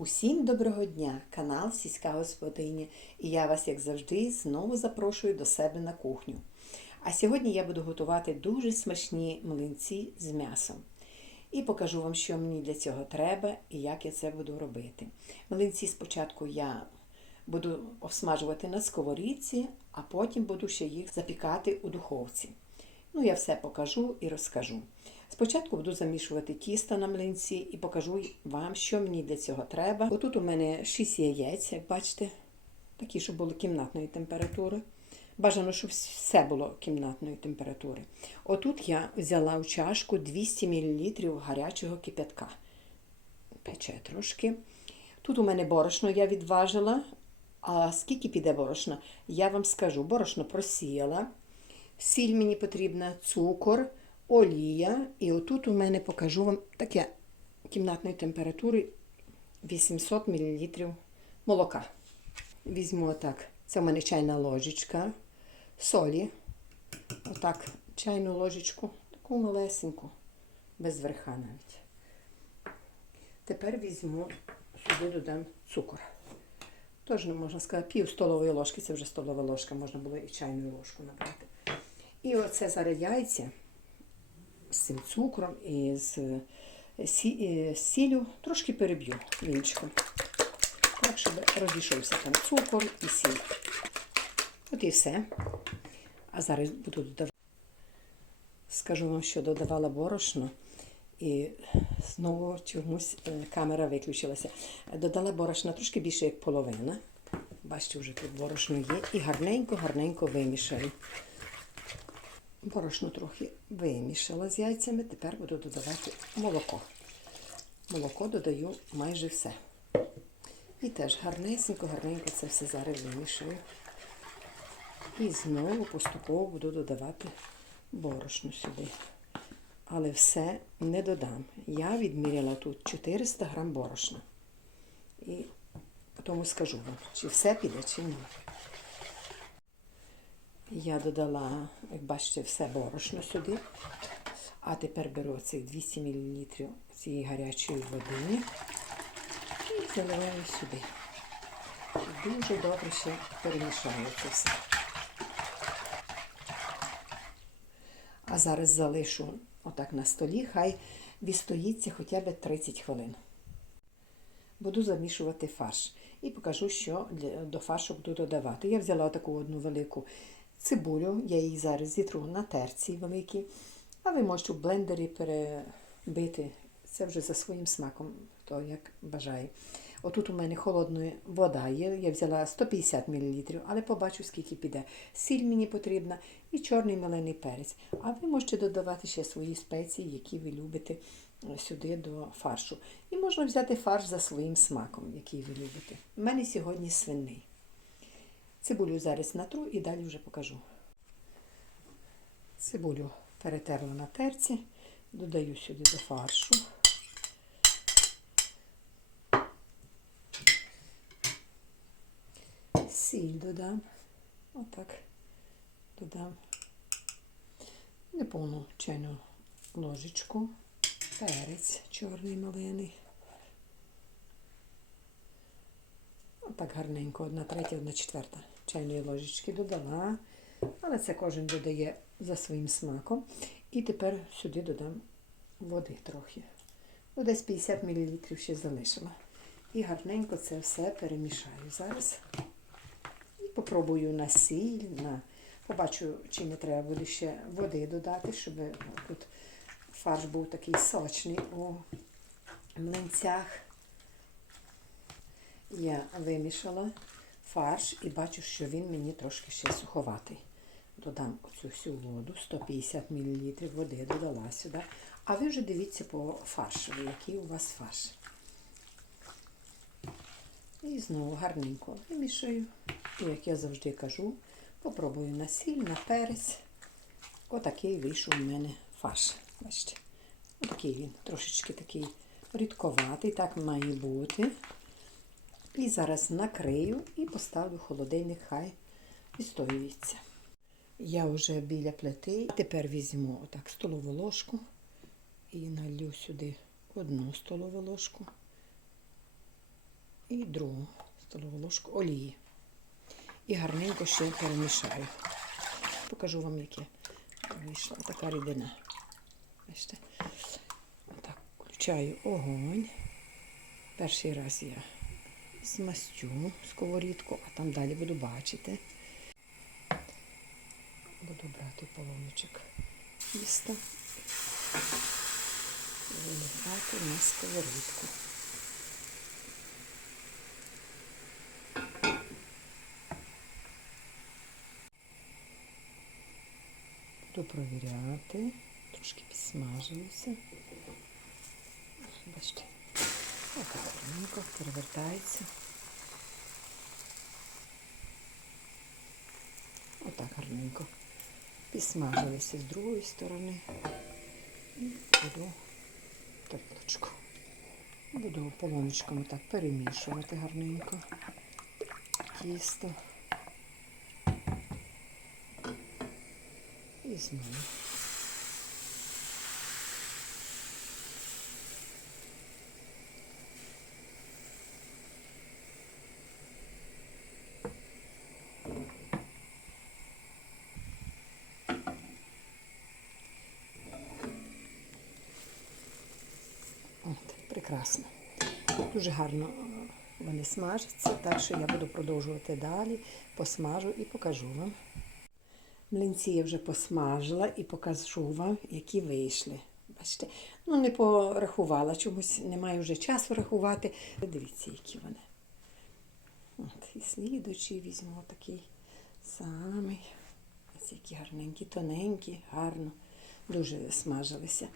Усім доброго дня! Канал Сільська Господиня. І я вас, як завжди, знову запрошую до себе на кухню. А сьогодні я буду готувати дуже смачні млинці з м'ясом. І покажу вам, що мені для цього треба і як я це буду робити. Млинці спочатку я буду обсмажувати на сковорідці, а потім буду ще їх запікати у духовці. Ну, я все покажу і розкажу. Спочатку буду замішувати тісто на млинці і покажу вам, що мені для цього треба. Отут у мене 6 яєць, як бачите, такі, щоб були кімнатної температури. Бажано, щоб все було кімнатної температури. Отут я взяла у чашку 200 мл гарячого кипятка. Пече трошки. Тут у мене борошно я відважила. А скільки піде борошна, я вам скажу. Борошно просіяла. Сіль мені потрібна, цукор, олія. І отут у мене покажу вам таке кімнатної температури 800 мл молока. Візьму отак. Це в мене чайна ложечка солі. Отак, чайну ложечку, таку малесеньку, без верха навіть. Тепер візьму, сюди додам цукор. Не можна сказати, пів столової ложки, це вже столова ложка, можна було і чайну ложку набрати. І оце зараз яйця з цим цукром і з сі- сіллю трошки переб'ю вінчиком. Так, щоб розійшовся там цукор і сіль. От і все. А зараз буду додавати. Скажу вам, що додавала борошно. І знову чомусь е, камера виключилася. Додала борошна трошки більше, як половина. Бачите, вже тут борошно є. І гарненько-гарненько вимішаю. Борошно трохи вимішала з яйцями. Тепер буду додавати молоко. Молоко додаю майже все. І теж гарнесенько, гарненько це все зараз вимішую. І знову поступово буду додавати борошно сюди. Але все не додам. Я відміряла тут 400 грам борошна. І тому скажу вам, чи все піде, чи ні. Я додала, як бачите, все борошно сюди. А тепер беру цих 200 мл цієї гарячої води і заливаю сюди. Дуже добре ще перемішаю це все. А зараз залишу отак на столі, хай відстоїться хоча б 30 хвилин. Буду замішувати фарш і покажу, що до фаршу буду додавати. Я взяла таку одну велику цибулю, я її зараз зітру на терці великій, а ви можете в блендері перебити. Це вже за своїм смаком, хто як бажає. Отут у мене холодна вода є, я взяла 150 мл, але побачу, скільки піде. Сіль мені потрібна і чорний мелений перець. А ви можете додавати ще свої спеції, які ви любите е, сюди до фаршу. І можна взяти фарш за своїм смаком, який ви любите. У мене сьогодні свиний. Цибулю зараз натру і далі вже покажу. Цибулю перетерла на терці, додаю сюди до фаршу. Сіль додам. Отак додам неповну чайну ложечку, перець чорний малиний. Отак гарненько, одна третя, одна четверта чайної ложечки додала, але це кожен додає за своїм смаком. І тепер сюди додам води трохи. Ну, десь 50 мл ще залишила. І гарненько це все перемішаю зараз. І попробую на сіль, на... побачу, чи не треба буде ще води додати, щоб тут фарш був такий сочний у млинцях. Я вимішала фарш і бачу, що він мені трошки ще суховатий. Додам оцю всю воду, 150 мл води додала сюди. А ви вже дивіться по фаршові, який у вас фарш. І знову гарненько вимішаю. І, як я завжди кажу, попробую на сіль, на перець. Отакий вийшов у мене фарш. Бачите? Отакий він, трошечки такий рідковатий, так має бути. І зараз накрию і поставлю в холодильник, хай відстоюється. Я вже біля плити. Тепер візьму отак столову ложку і налью сюди одну столову ложку і другу столову ложку олії. І гарненько ще перемішаю. Покажу вам, яке вийшла така рідина. Бачите? Отак, включаю огонь. Перший раз я змастю сковорідку, а там далі буду бачити. Буду брати полоночок тіста і виливати на сковорідку. Буду провіряти, трошки підсмажилося. Бачите, отак перевертається. Отак гарненько. Підсмажилися з другої сторони. І беру тарілочку. Буду полоночками так перемішувати гарненько. Тісто. І знову. От, прекрасно. Дуже гарно е, вони смажаться, так що я буду продовжувати далі, посмажу і покажу вам. Млинці я вже посмажила і покажу вам, які вийшли. Бачите, ну не порахувала, чомусь немає вже часу рахувати. Дивіться, які вони. От, і слідуючий візьму такий самий. Ось які гарненькі, тоненькі, гарно, дуже смажилися.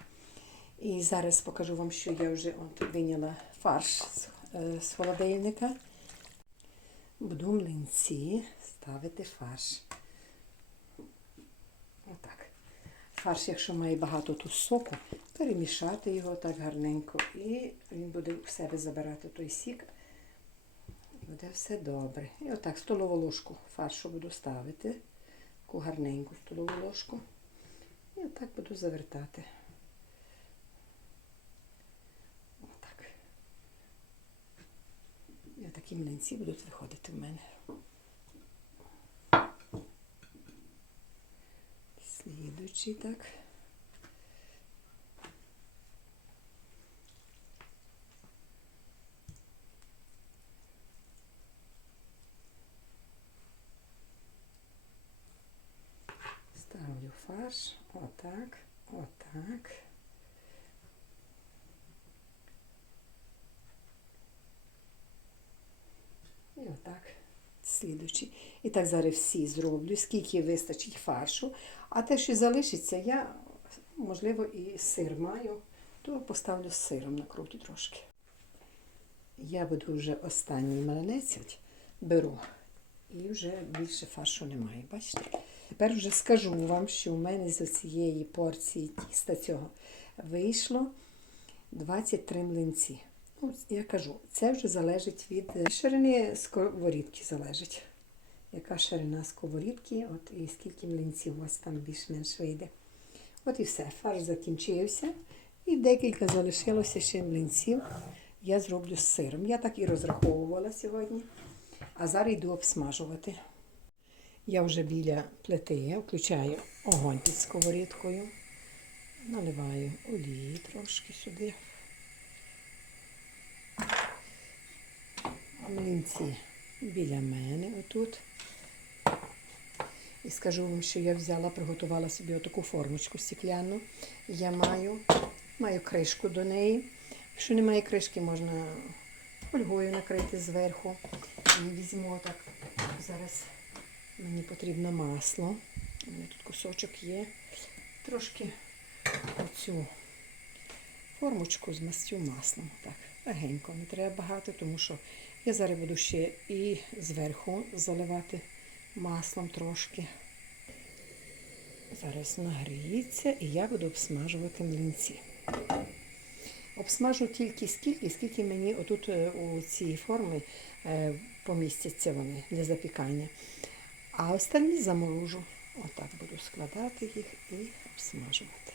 І зараз покажу вам, що я вже от виняла фарш з, е, з холодильника. Буду млинці ставити фарш. Отак. Фарш, якщо має багато тут соку, перемішати його так гарненько. І він буде в себе забирати той сік. Буде все добре. І отак столову ложку фаршу буду ставити. Таку гарненьку столову ложку. І отак буду завертати. Отак. І такі млинці будуть виходити в мене. Слідуючий так. Ставлю фарш. Отак, отак. І отак. Слідуючий. І так зараз всі зроблю, скільки вистачить фаршу. А те, що залишиться, я, можливо, і сир маю, то поставлю з сиром накрутю трошки. Я буду вже останній млинець беру. І вже більше фаршу немає. Бачите? Тепер вже скажу вам, що у мене з цієї порції тіста цього вийшло 23 млинці. Я кажу, це вже залежить від ширини сковорідки залежить. Яка ширина сковорідки, от і скільки млинців у вас там більш-менш вийде. От і все. Фарш закінчився. І декілька залишилося ще млинців. Я зроблю з сиром. Я так і розраховувала сьогодні. А зараз йду обсмажувати. Я вже біля плити включаю огонь під сковорідкою. Наливаю олії трошки сюди. Млинці біля мене отут. І скажу вам, що я взяла, приготувала собі отаку формочку стекляну. Я маю, маю кришку до неї. Якщо немає кришки, можна фольгою накрити зверху. І візьму так. Зараз мені потрібно масло. У мене тут кусочок є. Трошки оцю формочку змастю маслом. Так, легенько, не треба багато, тому що я зараз буду ще і зверху заливати маслом трошки. Зараз нагріється і я буду обсмажувати млинці. Обсмажу тільки скільки, скільки мені отут е, у цій формі е, помістяться вони для запікання. А останні заморожу. Отак буду складати їх і обсмажувати.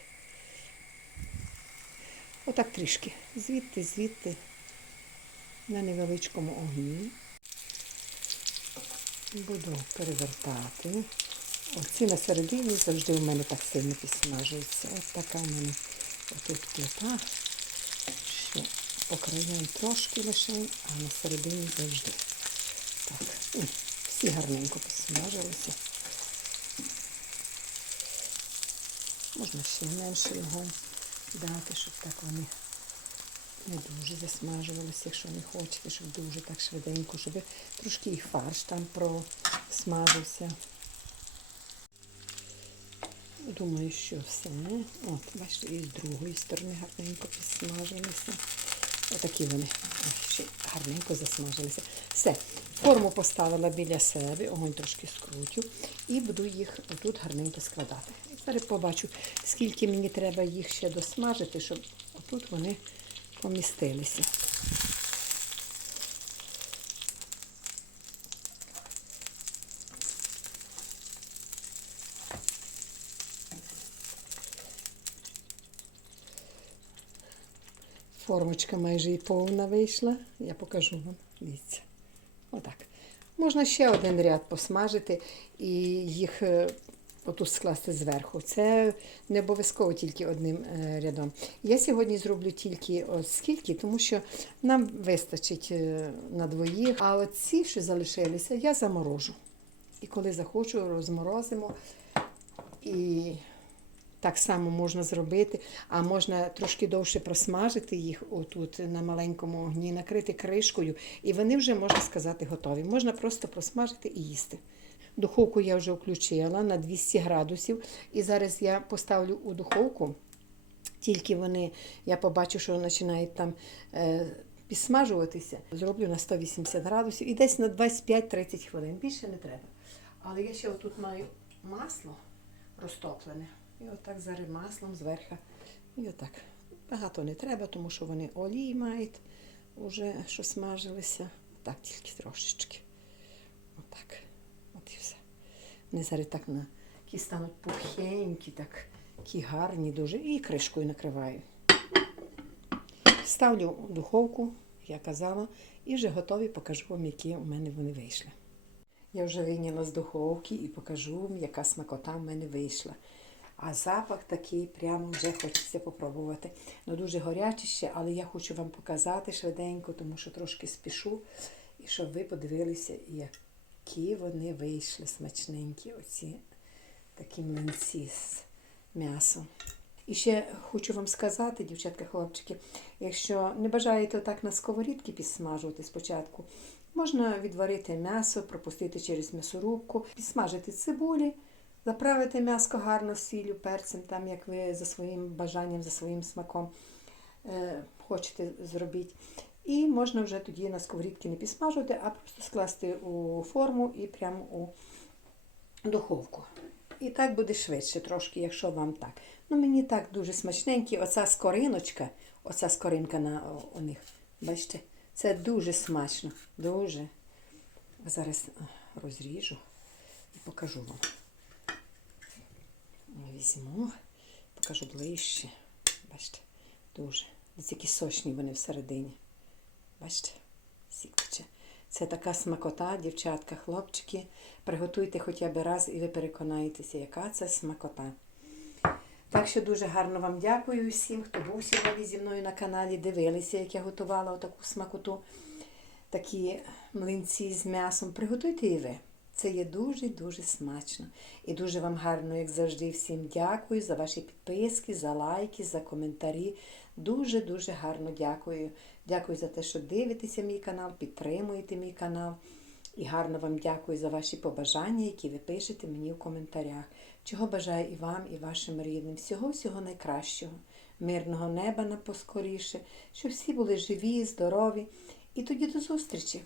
Отак трішки. Звідти, звідти. На невеличкому огні. Буду перевертати. Оці на середині завжди у мене так сильно підсмажуються. Ось така у мене отут плита. Ще по краям трошки лише, а на середині завжди. Так, всі гарненько підсмажилися. Можна ще менше його дати, щоб так вони не дуже засмажувалися, якщо не хочете, щоб дуже так швиденько, щоб трошки і фарш там просмажився. Думаю, що все. От, бачите, і з другої сторони гарненько підсмажилися. Отакі вони ще гарненько засмажилися. Все, форму поставила біля себе, огонь трошки скрутю, і буду їх отут гарненько складати. Зараз побачу, скільки мені треба їх ще досмажити, щоб отут вони помістилися. Формочка майже і повна вийшла. Я покажу вам. Дивіться. Отак. Можна ще один ряд посмажити і їх е, отут скласти зверху. Це не обов'язково тільки одним е, рядом. Я сьогодні зроблю тільки скільки, тому що нам вистачить е, на двоїх. А от ці, що залишилися, я заморожу. І коли захочу, розморозимо. І так само можна зробити, а можна трошки довше просмажити їх отут на маленькому огні, накрити кришкою, і вони вже, можна сказати, готові. Можна просто просмажити і їсти. Духовку я вже включила на 200 градусів, і зараз я поставлю у духовку. Тільки вони, я побачу, що починають там е, підсмажуватися, зроблю на 180 градусів і десь на 25-30 хвилин. Більше не треба. Але я ще отут маю масло розтоплене. І отак зараз маслом зверху. І отак. Багато не треба, тому що вони олії мають, уже що смажилися. Так, тільки трошечки. Отак. І все. Вони зараз так на які стануть пухенькі, так, такі гарні дуже. І кришкою накриваю. Ставлю в духовку, я казала, і вже готові покажу вам, які у мене вони вийшли. Я вже вийняла з духовки і покажу вам, яка смакота в мене вийшла. А запах такий, прямо вже хочеться попробувати. Ну, дуже горячий ще, але я хочу вам показати швиденько, тому що трошки спішу, і щоб ви подивилися, які вони вийшли смачненькі, оці такі млинці з м'ясом. І ще хочу вам сказати, дівчатка, хлопчики, якщо не бажаєте так на сковорідки підсмажувати спочатку, можна відварити м'ясо, пропустити через м'ясорубку, підсмажити цибулі, заправити м'ясо гарно сіллю, перцем, там, як ви за своїм бажанням, за своїм смаком е, хочете зробити. І можна вже тоді на сковорідки не підсмажувати, а просто скласти у форму і прямо у духовку. І так буде швидше трошки, якщо вам так. Ну, мені так дуже смачненькі. Оця скориночка, оця скоринка на у них. Бачите, це дуже смачно. Дуже. Зараз розріжу і покажу вам. Візьму, покажу ближче. Бачите, дуже. Ось які сочні вони всередині. Бачите, сік. Це така смакота, дівчатка, хлопчики. Приготуйте хоча б раз і ви переконаєтеся, яка це смакота. Так що дуже гарно вам дякую всім, хто був сьогодні зі мною на каналі, дивилися, як я готувала отаку смакоту, такі млинці з м'ясом. Приготуйте і ви. Це є дуже-дуже смачно. І дуже вам гарно, як завжди, всім дякую за ваші підписки, за лайки, за коментарі. Дуже-дуже гарно дякую. Дякую за те, що дивитеся мій канал, підтримуєте мій канал. І гарно вам дякую за ваші побажання, які ви пишете мені в коментарях. Чого бажаю і вам, і вашим рідним. Всього-всього найкращого, мирного неба на поскоріше, щоб всі були живі, здорові. І тоді до зустрічі!